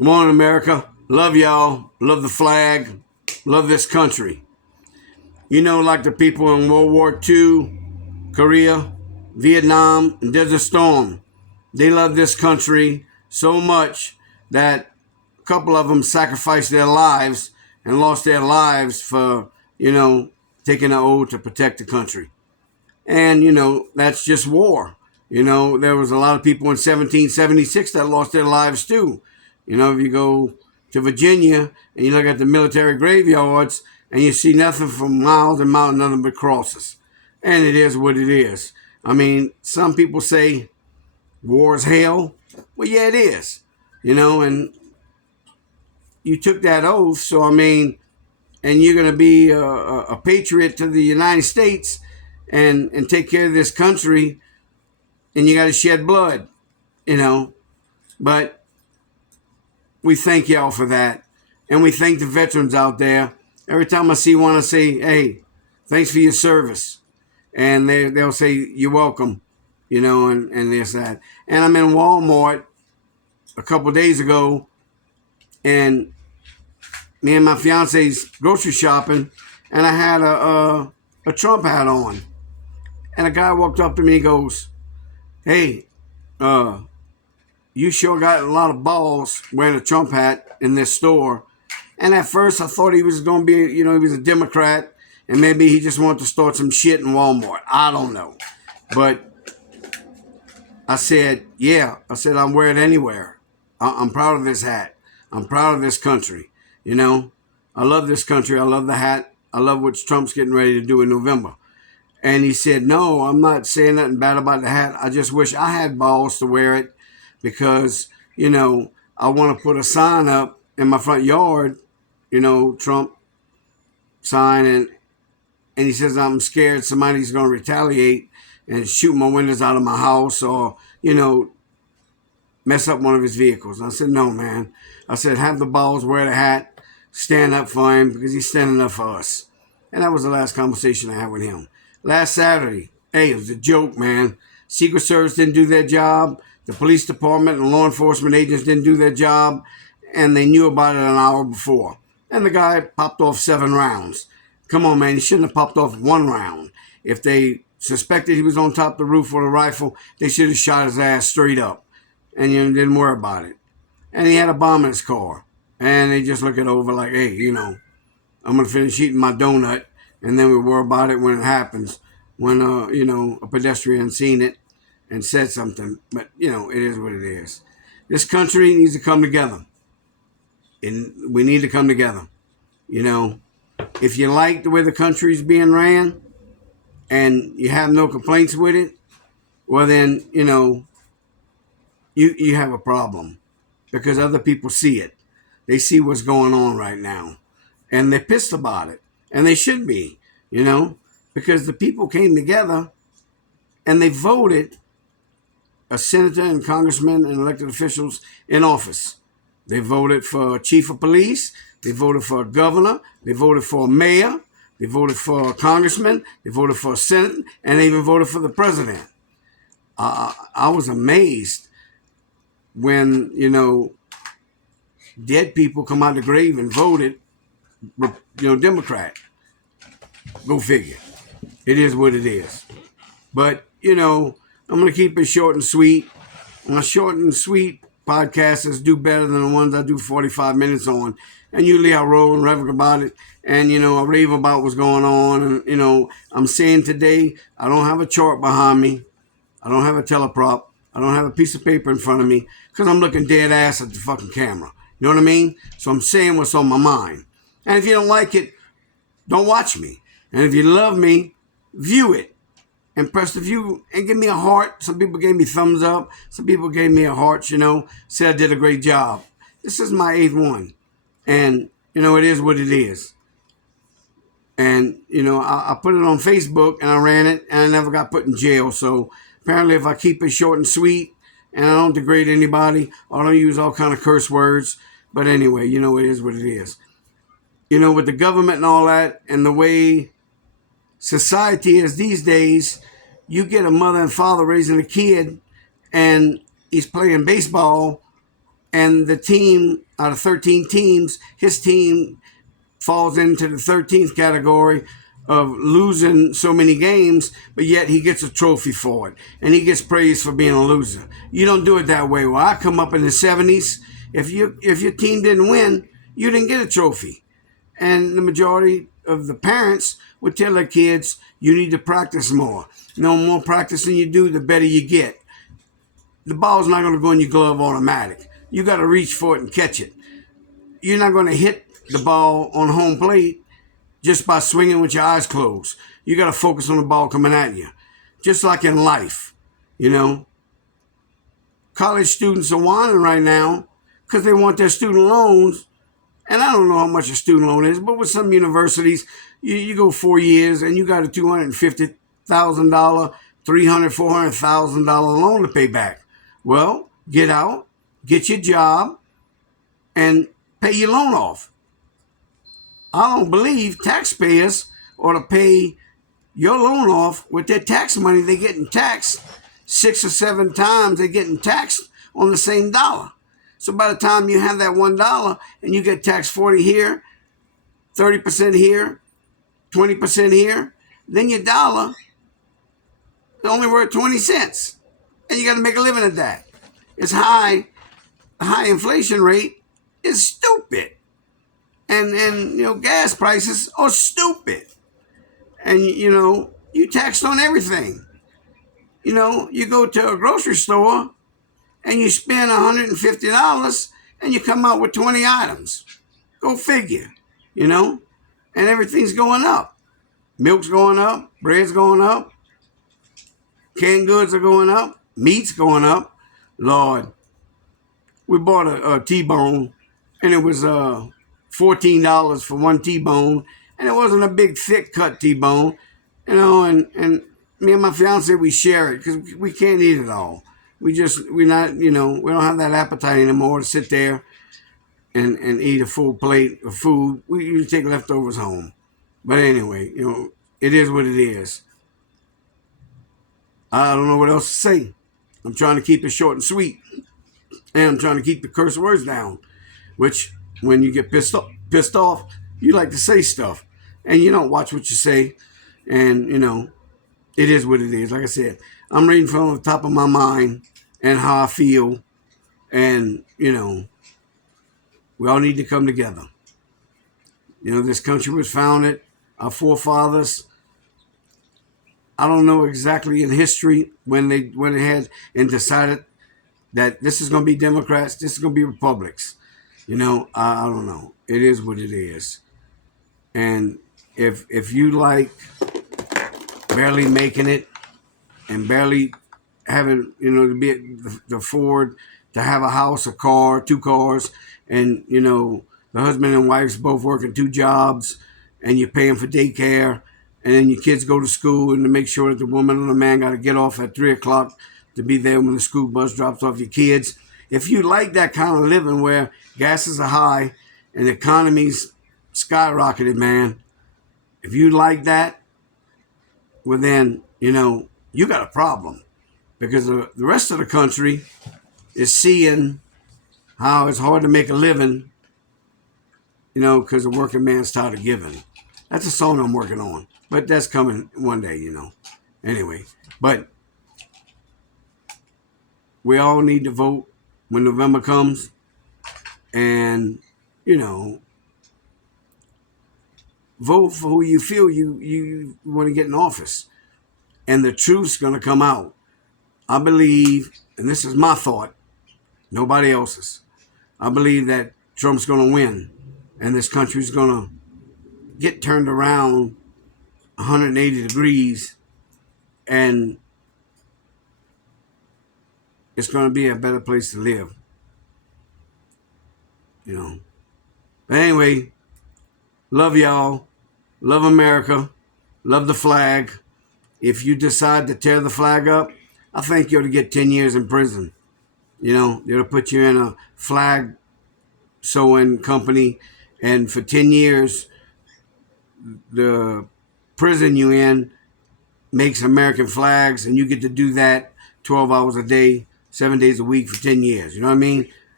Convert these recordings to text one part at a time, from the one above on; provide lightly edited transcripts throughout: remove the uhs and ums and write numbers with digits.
Come on, America. Love y'all. Love the flag. Love this country. You know, like the people in World War II, Korea, Vietnam, and Desert Storm. They love this country so much that a couple of them sacrificed their lives and lost their lives for, taking an oath to protect the country. And, that's just war. There was a lot of people in 1776 that lost their lives too. If you go to Virginia and you look at the military graveyards and you see nothing for miles and miles, nothing but crosses. And it is what it is. I mean, some people say war is hell. Well, yeah, it is. And you took that oath, so I mean, and you're going to be a patriot to the United States and take care of this country, and you got to shed blood, But we thank y'all for that, and we thank the veterans out there. Every time I see one, I say, hey, thanks for your service. And they'll say, you're welcome, and this, that. And I'm in Walmart a couple days ago, and me and my fiance's grocery shopping, and I had a Trump hat on. And a guy walked up to me and goes, hey, you sure got a lot of balls wearing a Trump hat in this store. And at first I thought he was going to be, he was a Democrat, and maybe he just wanted to start some shit in Walmart. I don't know. But I said, yeah. I said, I'm wearing it anywhere. I'm proud of this hat. I'm proud of this country. I love this country. I love the hat. I love what Trump's getting ready to do in November. And he said, no, I'm not saying nothing bad about the hat. I just wish I had balls to wear it because, I want to put a sign up in my front yard, Trump sign. And he says, I'm scared somebody's going to retaliate and shoot my windows out of my house or, mess up one of his vehicles. And I said, no, man. I said, have the balls, wear the hat, stand up for him because he's standing up for us. And that was the last conversation I had with him. Last Saturday, hey, it was a joke, man. Secret Service didn't do their job. The police department and law enforcement agents didn't do their job. And they knew about it an hour before. And the guy popped off 7 rounds. Come on, man. He shouldn't have popped off 1 round. If they suspected he was on top of the roof with a rifle, they should have shot his ass straight up. And didn't worry about it. And he had a bomb in his car. And they just look it over like, hey, I'm going to finish eating my donut. And then we worry about it when it happens. When, a pedestrian seen it and said something. But, it is what it is. This country needs to come together. And we need to come together. If you like the way the country's being ran and you have no complaints with it, well then, you have a problem because other people see it. They see what's going on right now. And they're pissed about it. And they should be, because the people came together and they voted a senator and congressman and elected officials in office. They voted for a chief of police. They voted for a governor. They voted for a mayor. They voted for a congressman. They voted for a senate. And they even voted for the president. I was amazed when, dead people come out of the grave and voted, Democrat. Go figure. It is what it is. But, I'm going to keep it short and sweet. My short and sweet podcasts do better than the ones I do 45 minutes on. And usually I roll and rev about it. And, I rave about what's going on. And, I'm saying today, I don't have a chart behind me. I don't have a teleprop. I don't have a piece of paper in front of me because I'm looking dead ass at the fucking camera. You know what I mean? So I'm saying what's on my mind. And if you don't like it, don't watch me. And if you love me, view it. And press the view and give me a heart. Some people gave me thumbs up. Some people gave me a heart, said I did a great job. This is my 8th one. And, it is what it is. And, I put it on Facebook and I ran it and I never got put in jail. So apparently if I keep it short and sweet and I don't degrade anybody, I don't use all kind of curse words. But anyway, it is what it is. With the government and all that and the way society is these days, you get a mother and father raising a kid and he's playing baseball and the team out of 13 teams, his team falls into the 13th category of losing so many games, but yet he gets a trophy for it, and he gets praised for being a loser. You don't do it that way. Well, I come up in the 70s. If your team didn't win, you didn't get a trophy. And the majority of the parents would tell their kids, you need to practice more. No more practicing you do, the better you get. The ball's not going to go in your glove automatic. You got to reach for it and catch it. You're not going to hit the ball on home plate just by swinging with your eyes closed. You got to focus on the ball coming at you. Just like in life, you know. College students are whining right now because they want their student loans. And I don't know how much a student loan is, but with some universities, you go 4 years and you got a $250,000, $300,000, $400,000 loan to pay back. Well, get out, get your job, and pay your loan off. I don't believe taxpayers ought to pay your loan off with their tax money. They're getting taxed 6 or 7 times. They're getting taxed on the same dollar. So by the time you have that $1 and you get taxed 40 here, 30% here, 20% here, then your dollar is only worth 20 cents. And you got to make a living at that. It's high. A high inflation rate is stupid. And you know, gas prices are stupid. And you taxed on everything. You go to a grocery store and you spend $150 and you come out with 20 items. Go figure, and everything's going up. Milk's going up, bread's going up, canned goods are going up, meat's going up. Lord, we bought a T-bone and it was $14 for one T-bone, and it wasn't a big thick cut T-bone, and me and my fiance, we share it because we can't eat it all. We don't have that appetite anymore to sit there and eat a full plate of food. We usually take leftovers home. But anyway, it is what it is. I don't know what else to say. I'm trying to keep it short and sweet. And I'm trying to keep the curse words down, which when you get pissed off, you like to say stuff. And you don't watch what you say. And, it is what it is. Like I said, I'm reading from the top of my mind and how I feel. And, we all need to come together. This country was founded, our forefathers, I don't know exactly in history when they went ahead and decided that this is going to be Democrats, this is going to be Republicans. I don't know. It is what it is. And if you like barely making it and barely having, to be the afford to have a house, a car, 2 cars, and, the husband and wife's both working 2 jobs, and you're paying for daycare, and then your kids go to school, and to make sure that the woman and the man got to get off at 3 o'clock to be there when the school bus drops off your kids. If you like that kind of living where gases are high and the economy's skyrocketed, man, if you like that, well then, you got a problem. Because the rest of the country is seeing how it's hard to make a living, because the working man's tired of giving. That's a song I'm working on. But that's coming one day, Anyway, but we all need to vote when November comes. And, vote for who you feel you want to get in office. And the truth's going to come out. I believe, and this is my thought, nobody else's, I believe that Trump's going to win. And this country's going to get turned around 180 degrees. And it's going to be a better place to live. But anyway, love y'all. Love America. Love the flag. If you decide to tear the flag up, I think you ought to get 10 years in prison. They'll put you in a flag sewing company, and for 10 years, the prison you in makes American flags, and you get to do that 12 hours a day, 7 days a week for 10 years. You know what I mean?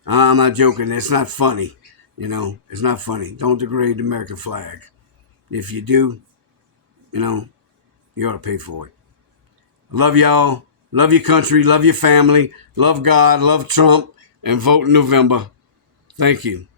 I'm not joking. It's not funny. It's not funny. Don't degrade the American flag. If you do, you ought to pay for it. Love y'all. Love your country. Love your family. Love God. Love Trump. And vote in November. Thank you.